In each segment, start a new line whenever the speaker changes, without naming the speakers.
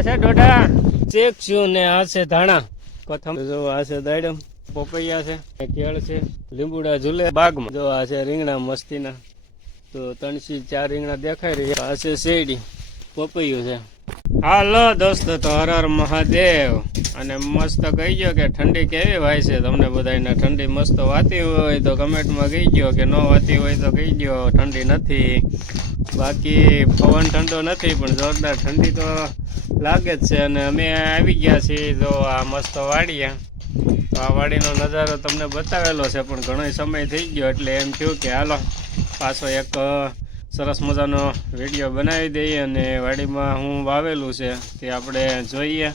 આ છે ડોડા શેકશું ને આ છે ધાણા. પ્રથમ જો આ છે દાડમ. પપૈયા છે. કેળ છે. લીંબુડા ઝૂલે. બાગમાં. જો આ છે રીંગણા મસ્તીના. તો ત્રણથી ચાર રીંગણા દેખાઈ રહ્યા આ છે શેરડી. પપૈયું છે. હાલો દોસ્તો, તો હર હર મહાદેવ. અને મસ્ત કહી ગયો કે ઠંડી કેવી હોય છે તમને બધાને ઠંડી મસ્ત વાતી હોય તો કમેન્ટમાં કહી ગયો કે ન વાતી હોય તો કહી ગયો ઠંડી નથી. બાકી પવન ઠંડો નથી, પણ જોરદાર ઠંડી તો લાગે જ છે. અને અમે આવી ગયા છીએ જો આ મસ્ત વાડીએ. તો આ વાડીનો નજારો તમને બતાવેલો છે, પણ ઘણો સમય થઈ ગયો એટલે એમ થયું કે હાલો, પાછો એક સરસ મજાનો વીડિયો બનાવી દઈએ અને વાડીમાં હું વાવેલું છે તે આપણે જોઈએ.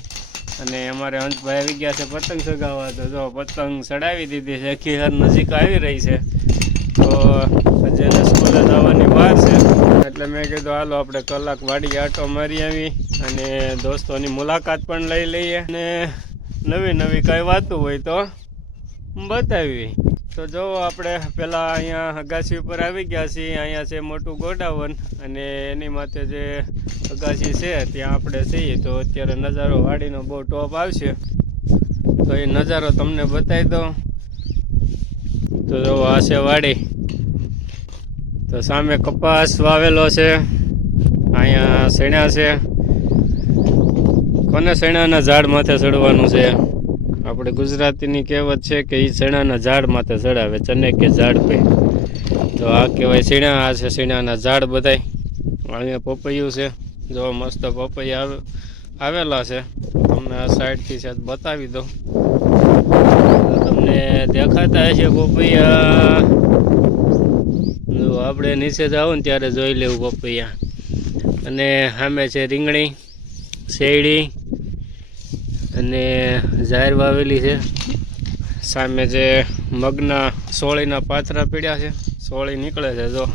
અને અમારે અંશભાઈ આવી ગયા છે પતંગ ચગાવવા તો જો પતંગ ચડાવી દીધી છે. ખીહર નજીક આવી રહી છે. તો જેને સ્કૂલે જવાની વાર છે. એટલે મેં કીધું, હાલો, આપણે કલાક વાડી આટો મારી આવી અને દોસ્તોની મુલાકાત પણ લઈ લઈએ. અને નવી નવી કઈ વાતું હોય તો બતાવી. તો જો આપણે પેલા અહીંયા અગાસી ઉપર આવી ગયા છીએ, અહીંયા છે મોટું ગોડાવન અને એની માથે જે અગાસી છે, ત્યાં આપણે છીએ. તો અત્યારે નજારો વાડીનો બહુ ટોપ આવશે. તો એ નજારો તમને બતાવી દઉં. તો જો આ છે વાડી. તો સામે કપાસ વાવેલો છે. અહીંયા શેણા છે. કોને શેણાના ઝાડ માથે ચડવાનું છે? આપણે ગુજરાતીની કહેવત છે કે એ શેણાના ઝાડ માથે ચડાવે, ચને કે ઝાડ પે. તો આ કહેવાય શેણા આ છે શેણાના ઝાડ બધાય. અહીંયા પપૈયું છે. જો મસ્ત પપૈયા આવે, આવેલા છે. તમને આ સાઈડથી છે બતાવી દઉં. તમને દેખાતા હશે પપૈયા. જો આપણે નીચે જાવ ને ત્યારે જોઈ લેવું પપૈયા. અને સામે છે રીંગણી, શેરડી અને જાહેર વાવેલી છે. સામે જે મગના સોળીના પાથરા પીડ્યા છે. સોળી નીકળે છે જો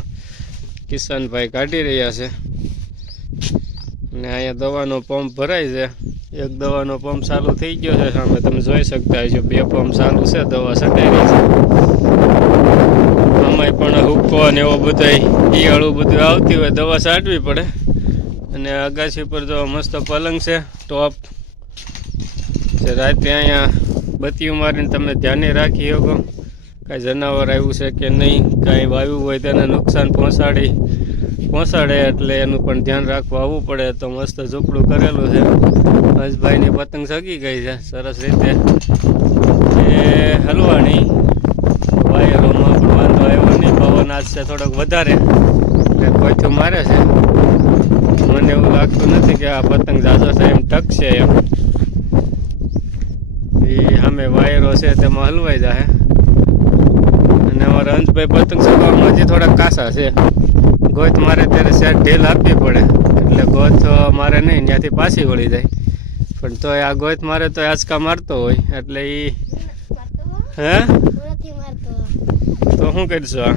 કિશનભાઈ કાઢી રહ્યા છે. અને અહીંયા દવાનો પંપ ભરાય છે. એક દવાનો પંપ ચાલુ થઈ ગયો છે સામે. તમે જોઈ શકતા હશો, બે પંપ ચાલુ છે, દવા છટાઈ રહી છે. આમાંય પણ હુક્કો ને એવો બધાય ઈયળું બધું આવતી હોય, દવા છાંટવી પડે. અને અગાસી પર જો મસ્ત પલંગ છે, ટોપ રાતે અહીંયા બત્તીઓ મારીને તમે ધ્યાને રાખી શકો. કાંઈ જનાવર આવ્યું છે કે નહીં, કાંઈ વાવ્યું હોય તેને નુકસાન પહોંચાડી, પહોંચાડે એટલે એનું પણ ધ્યાન રાખવા આવવું પડે. તો મસ્ત ઝૂંપડું કરેલું છે. હંસભાઈની પતંગ સગી ગઈ છે, સરસ રીતે. એ હલવાણી, વાયરોમાં પણ વાંધો આવ્યો નહીં, પવન આજ છે થોડોક વધારે. એટલે કોઈથી મારે છે. મને એવું લાગતું નથી કે આ પતંગ ઝાઝો છે એમ ટકશે એમ. સામે વાયરો છે તેમાં હલવાઈ જાય અને અમારા અંશભાઈ પતંગ ચગાવવામાં હજી થોડાક કાસા છે. ગોત મારે ત્યારે સેટ ઢીલ આપવી પડે. એટલે ગોત મારે નહીં ત્યાંથી પાછી વળી જાય. પણ તોય આ ગોત મારે તો આંચકા મારતો હોય એટલે એ હે? તો શું કરીશું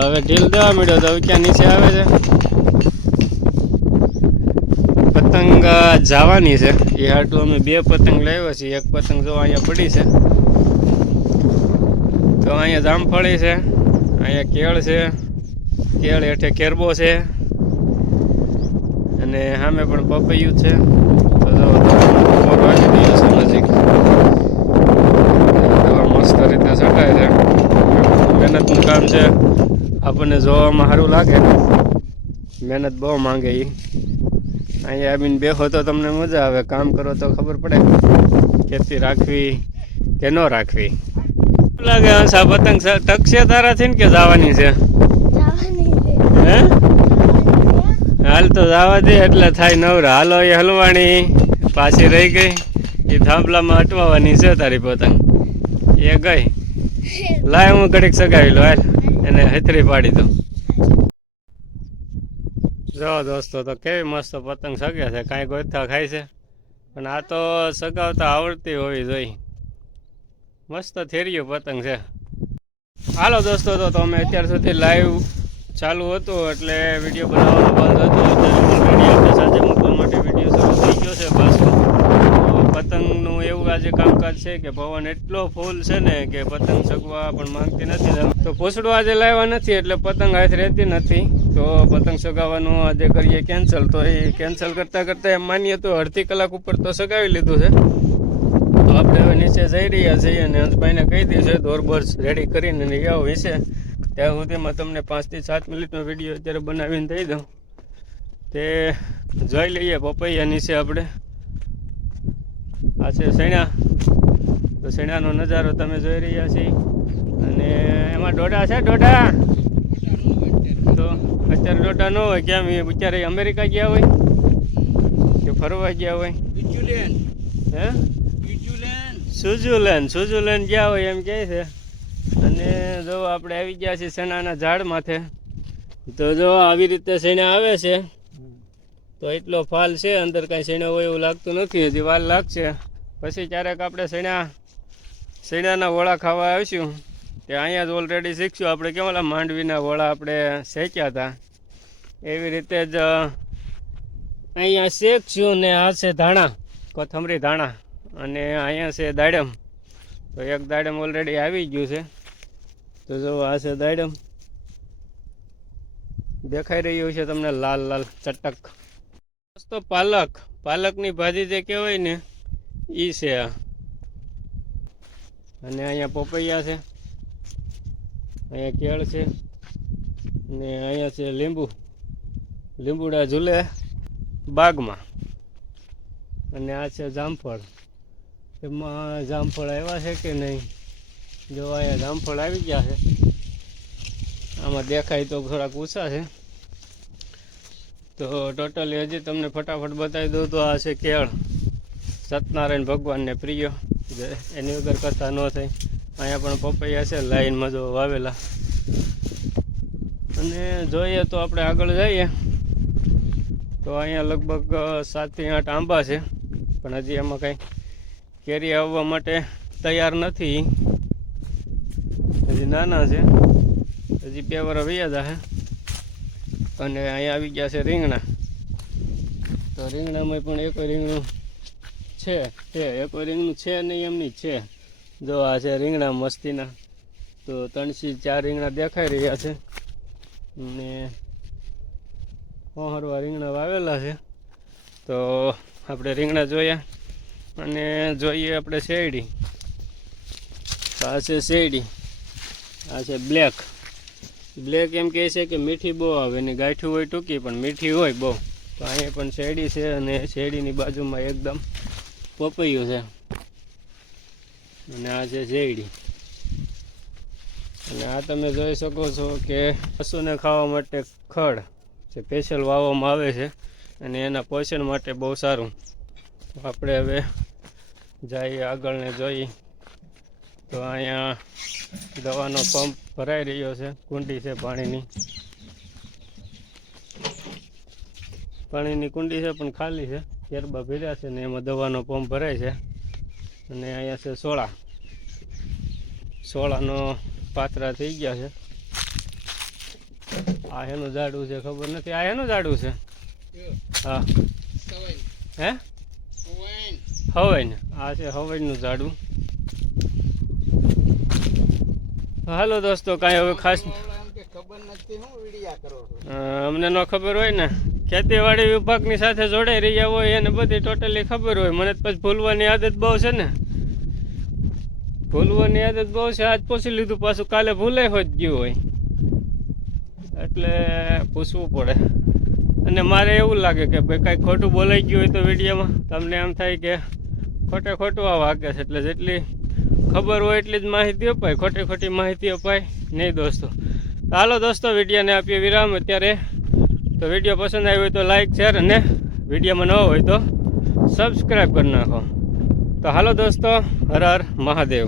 હવે ઢીલ દેવા મળ્યો તો હવે ક્યાં નીચે આવે છે? પતંગ જવાની છે. એ હાટું અમે બે પતંગ લાવ્યા છીએ. એક પતંગ જો અહીંયા પડી છે. તો અહીંયા જામફળી છે. અહીંયા કેળ છે. કેળ હેઠે કેરબો છે. અને સામે પણ પપૈયું છે. તો નજીક. મસ્ત રીતે છટાય છે. મહેનતનું કામ છે. આપણને જોવામાં સારું લાગે. મહેનત બહુ માંગે એ અહીંયા આવીને બેહો તો તમને મજા આવે. કામ કરો તો ખબર પડે. ખેતી રાખવી કે ન રાખવી? લાગે હંસ પતંગ ટકશે તારાથી ને કે જવાની છે?
જવાની છે.
હે? હાલ તો જવા દે એટલે થાય નવરા. હાલો એ હલવાણી પાછી રહી ગઈ. એ થાંભલામાં અટવાવાની છે તારી પતંગ. એ ગઈ. લાય હું ઘડીક સગાવી લો હાલ. એને હેતરી પાડી દઉં. જો દોસ્તો, તો કેવી મસ્ત પતંગ સગે છે, કાંઈ ગોથા ખાય છે? પણ આ તો સગાવતા આવડતી હોવી જોઈએ મસ્ત થેરિયું પતંગ છે. હાલો દોસ્તો, તો તમે અત્યાર સુધી લાઈવ ચાલુ હતું, એટલે વીડિયો બનાવવાનું બંધ હતું. અત્યારે સાંજે મૂકવા માટે વીડિયો શરૂ થઈ ગયો છે પાછો. પતંગનું એવું આજે કામકાજ છે કે પવન એટલો ફૂલ છે ને કે પતંગ સગવા પણ માંગતી નથી. તો પૂછડું આજે લાવ્યા નથી, એટલે પતંગ હાથ રહેતી નથી. તો પતંગ સગાવવાનું આજે કરીએ કેન્સલ તો એ કેન્સલ કરતાં કરતાં એમ માનીએ તો અડધી કલાક ઉપર તો સગાવી લીધું છે. તો આપણે હવે નીચે જઈ રહ્યા છીએ અને હંસભાઈને કહી દીધું છે દોરબોર રેડી કરીને આવો વિશે. ત્યાં સુધીમાં તમને પાંચથી સાત મિનિટનો વીડિયો અત્યારે બનાવીને દઈ દઉં. તે જોઈ લઈએ પપૈયા નીચે આપણે. આ છે સૈણા તો સૈણાનો નજારો તમે જોઈ રહ્યા છીએ. અને એમાં ડોડા છે, ડોડા! અત્યારે ડોટા ન હોય કેમ? એ બિચારે અમેરિકા ગયા હોય કે ફરવા ગયા હોય? હે? સ્વિટ્ઝરલેન્ડ. સ્વિટ્ઝરલેન્ડ ગયા હોય એમ કહે છે. અને જો આપણે આવી ગયા છીએ સણાના ઝાડ માથે તો જો આવી રીતે સૈણા આવે છે તો એટલો ફાલ છે અંદર કાંઈ સૈણા હોય એવું લાગતું નથી હજી વાલ લાગશે. પછી ક્યારેક આપણે શેણા શેણાના વડા ખાવા આવીશું. તે અહીંયા જ ઓલરેડી શીખશું. આપણે કેવાલા માંડવીના વડા આપણે શેક્યા હતા. એવી રીતે જ અહીંયા શેકશું ને આ છે ધાણા, કોથમરી ધાણા અને અહીંયા છે દાડમ. તો એક દાડમ ઓલરેડી આવી ગયું છે. તો જો આ છે દાડમ. દેખાઈ રહ્યું છે તમને લાલ લાલ ચટક. તો પાલક, પાલકની ભાજી જે કહેવાય ને એ છે આ. અને અહીંયા પોપૈયા છે, અહીંયા કેળ છે, ને અહીંયા છે લીંબુ. લીંબુડા ઝૂલે બાગમાં. અને આ છે જામફળ. એમાં જામફળ આવ્યા છે કે નહીં? જો અહીંયા જામફળ આવી ગયા છે. આમાં દેખાય તો થોડાક ઓછા છે. તો ટોટલી હજી તમને ફટાફટ બતાવી દઉં તો આ છે કેળ. સત્યનારાયણ ભગવાનને પ્રિય. એની વગર કથા ન થઈ. અહીંયા પણ પપૈયા છે, લાઈનમાં જો વાવેલા. અને જોઈએ તો આપણે આગળ જઈએ. તો અહીંયા લગભગ સાતથી આઠ આંબા છે. પણ હજી એમાં કંઈ કેરી આવવા માટે તૈયાર નથી. હજી નાના છે. હજી બે વાર વૈયા છે અને અહીંયા આવી ગયા છે રીંગણા. તો રીંગણામાં પણ એક રીંગણું છે છે. એક રીંગણું છે નહીં, એમની છે. જો આ છે રીંગણા મસ્તીના. તો ત્રણથી ચાર રીંગણા દેખાઈ રહ્યા છે. ને હોહરવા રીંગણા વાવેલા છે. તો આપણે રીંગણા જોયા અને જોઈએ આપણે શેરડી. તો આ છે શેરડી. આ છે બ્લેક. બ્લેક એમ કહે છે કે મીઠી બહુ આવે. એની ગાંઠી હોય ટૂંકી, પણ મીઠી હોય બહુ. તો અહીંયા પણ શેરડી છે અને શેરડીની બાજુમાં એકદમ પપૈયું છે. અને આ છે શેરડી. અને આ તમે જોઈ શકો છો કે પશુને ખાવા માટે ખડ. સ્પેશિયલ વાવવામાં આવે છે અને એના પોષણ માટે બહુ સારું. આપણે હવે જઈએ આગળને જોઈએ તો અહીંયા દવાનો પંપ ભરાઈ રહ્યો છે, કુંડી છે પાણીની. પાણીની કુંડી છે પણ ખાલી છે કેરબા ભર્યા છે ને એમાં દવાનો પંપ ભરાય છે. અને અહીંયા છે સોળા. સોળાનો પાત્રા થઈ ગયા છે. આ એનું ઝાડું છે, ખબર નથી? આ એનું ઝાડું છે? હા. હે? હવાઈ ને આ છે હવાઈનું ઝાડું હાલો દોસ્તો, કાંઈ હવે ખાસ અમને ન ખબર હોય ને? ખેતીવાડી વિભાગની સાથે જોડાઈ રહ્યા હોય એને બધી ટોટલી ખબર હોય. મને પછી ભૂલવાની આદત બહુ છે ને? ભૂલવાની આદત બહુ છે. આજ પોસી લીધું, પાછું કાલે ભૂલાઈ જ ગયું હોય. એટલે પૂછવું પડે. અને મારે એવું લાગે કે ભાઈ કાંઈ ખોટું બોલાઈ ગયું હોય તો વિડીયોમાં તમને એમ થાય કે ખોટે ખોટું આ વાગે છે. એટલે જેટલી ખબર હોય એટલી જ માહિતી અપાય. ખોટી ખોટી માહિતી અપાય નહીં દોસ્તો. હાલો દોસ્તો, વિડીયોને આપીએ વિરામ અત્યારે. તો વીડિયો પસંદ આવ્યો હોય તો લાઈક શેર અને વિડીયોમાં ન હોય તો સબસ્ક્રાઈબ કરી નાખો. તો હાલો દોસ્તો, હર હર મહાદેવ.